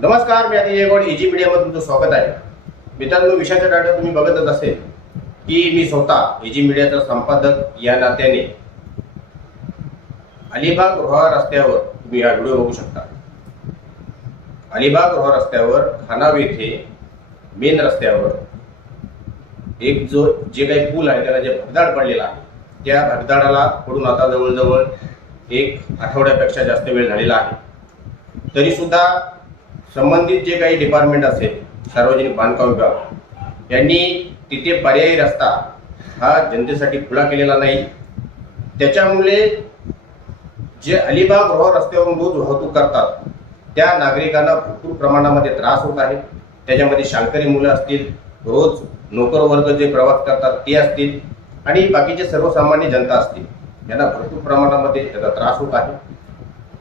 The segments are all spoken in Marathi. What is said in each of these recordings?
नमस्कार, मी आधी येगोड एजी मीडियामध्ये तुमचं स्वागत आहे. मित्रांनो, विषयाचा डाटा तुम्ही बघतच असेल की मी स्वतः एजी मीडियाचा संपादक या नात्याने अलिबाग रोहा रस्त्यावर तुम्ही हा व्हिडिओ बघू शकता. अलिबाग रोहा रस्त्यावर खानाव येथे मेन रस्त्यावर एक जे काही पूल आहे त्याला जे भगदाड पडलेला आहे, त्या भगदाडाला पडून आता जवळजवळ एक आठवड्यापेक्षा जास्त वेळ झालेला आहे. तरी सुद्धा संबंधित जे काही डिपार्टमेंट असेल, सार्वजनिक बांधकाम विभाग यांनी तिथे पर्यायी रस्ता हा जनतेसाठी खुला केलेला नाही. त्याच्यामुळे जे अलिबाग रोहा रस्त्यावरून रोज वाहतूक करतात त्या नागरिकांना भरपूर प्रमाणामध्ये त्रास होत आहे. त्याच्यामध्ये शाळकरी मुलं असतील, रोज नोकर वर्ग जे प्रवास करतात ते असतील आणि बाकीचे सर्वसामान्य जनता असतील, यांना भरपूर प्रमाणामध्ये त्याचा त्रास होत आहे.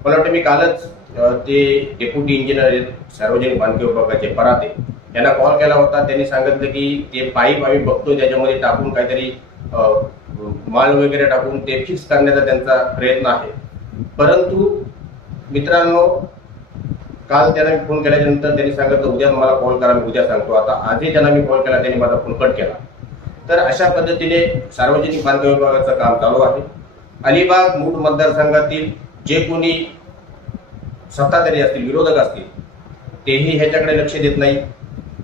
मला वाटतं मी कालच ते डेप्युटी इंजिनियर सार्वजनिक बांधकाम विभागाचे पराते यांना कॉल केला होता. त्यांनी सांगितलं की ते पाईप आम्ही बघतो त्याच्यामध्ये टाकून काहीतरी माल वगैरे टाकून ते फिक्स करण्याचा त्यांचा प्रयत्न आहे. परंतु मित्रांनो, काल त्यांना मी फोन केल्यानंतर त्यांनी सांगितलं उद्या मला कॉल करा, मी उद्या सांगतो. आता आजही त्यांना मी कॉल केला, त्यांनी माझा फोन कट केला. तर अशा पद्धतीने सार्वजनिक बांधकाम विभागाचं काम चालू आहे. अलिबाग मूळ मतदारसंघातील जे कोणी सत्ताधारी असतील, विरोधक असतील, तेही ह्याच्याकडे लक्ष देत नाही.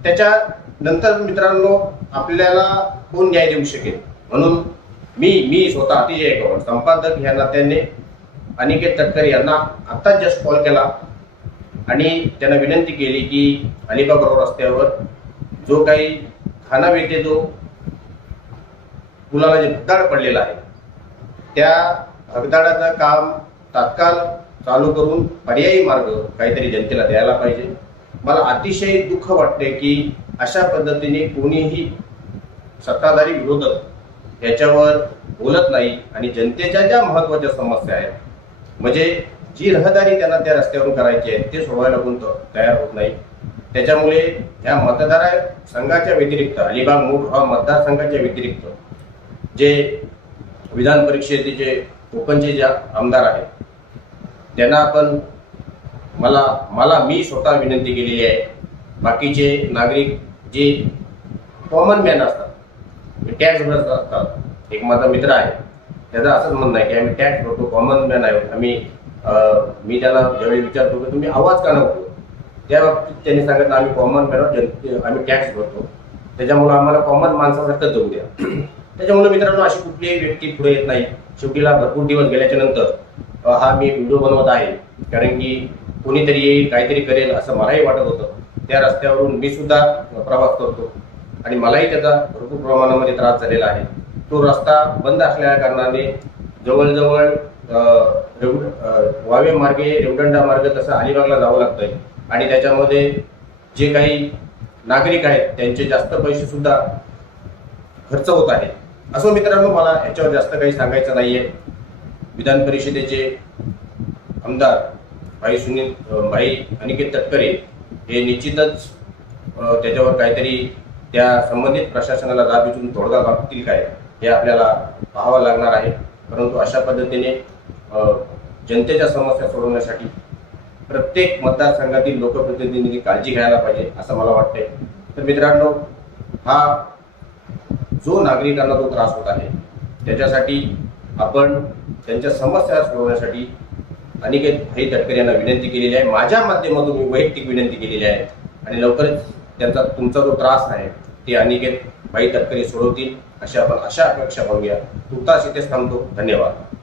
त्याच्यानंतर मित्रांनो, आपल्याला कोण न्याय देऊ शकेल म्हणून मी स्वतः अतिशय गायकवाड संपादक ह्या नात्याने अनिकेत तटकरे यांना आता जस्ट कॉल केला आणि त्यांना विनंती केली की अलिबाग रोड रस्त्यावर जो काही खानाव येथे जो पुलाला जे भगदाड पडलेला आहे, त्या भगदाडाचं काम तात्काळ चालू करून पर्यायी मार्ग काहीतरी जनतेला द्यायला पाहिजे. मला अतिशय दुःख वाटते की अशा पद्धतीने कोणीही सत्ताधारी विरोधक याच्यावर बोलत नाही आणि जनतेच्या ज्या महत्त्वाच्या समस्या आहेत, म्हणजे जी रहदारी त्यांना त्या रस्त्यावरून करायची आहे ते सोडवायला कोण तयार होत नाही. त्याच्यामुळे या मतदार संघाच्या व्यतिरिक्त, अलिबाग मूळ रोहा मतदारसंघाच्या व्यतिरिक्त जे विधान परिषदेचे कोकणचे जे आमदार आहेत त्यांना आपण मी स्वतः विनंती केलेली आहे. बाकीचे नागरिक जे कॉमन मॅन असतात, टॅक्स भरत असतात, एक माझा मित्र आहे त्याचं असंच म्हणणं आहे की आम्ही टॅक्स भरतो, कॉमन मॅन आहोत आम्ही. मी त्याला ज्यावेळी विचारतो की तुम्ही आवाज का नको, त्या बाबतीत त्यांनी सांगितलं आम्ही कॉमन मॅन आहोत, आम्ही टॅक्स भरतो, त्याच्यामुळे आम्हाला कॉमन माणसासारखं जगू द्या. त्याच्यामुळे मित्रांनो, अशी कुठलीही व्यक्ती पुढे येत नाही. शेवटीला भरपूर दिवस गेल्याच्या नंतर हा मी व्हिडिओ बनवत आहे, कारण की कोणीतरी येईल, काहीतरी करेल असं मलाही वाटत होतं. त्या रस्त्यावरून मी सुद्धा प्रवास करतो आणि मलाही त्याचा भरपूर प्रमाणामध्ये त्रास झालेला आहे. तो रस्ता बंद असल्या कारणाने जवळजवळ वावे मार्गे, रेवदंडा मार्ग तसं अलिबागला जावं लागतंय आणि त्याच्यामध्ये जे काही नागरिक आहेत त्यांचे जास्त पैसे सुद्धा खर्च होत आहे. असं मित्रांनो, मला याच्यावर जास्त काही सांगायचं नाहीये. विधान परिषदेचे आमदार भाई अनिकेत तटकरे हे निश्चितच त्याच्यावर काहीतरी त्या संबंधित प्रशासनाला जाब विचारून तोडगा काढतील काय हे आपल्याला पाहावं लागणार आहे. परंतु अशा पद्धतीने जनतेच्या समस्या सोडवण्यासाठी प्रत्येक मतदारसंघातील लोकप्रतिनिधींनी काळजी घ्यायला पाहिजे असं मला वाटतंय. तर मित्रांनो, हा जो नागरिकांना जो त्रास होत आहे त्याच्यासाठी आपण त्यांच्या समस्या सोडवण्यासाठी अनिकेत भाई तटकरे यांना विनंती केलेली आहे. माझ्या माध्यमातून मी वैयक्तिक विनंती केलेली आहे आणि लवकरच तुमचा जो त्रास आहे ते अनिकेत भाई तटकरे सोडवतील अशी आपण अपेक्षा करूया. तुर्तास इथेच थांबतो. धन्यवाद.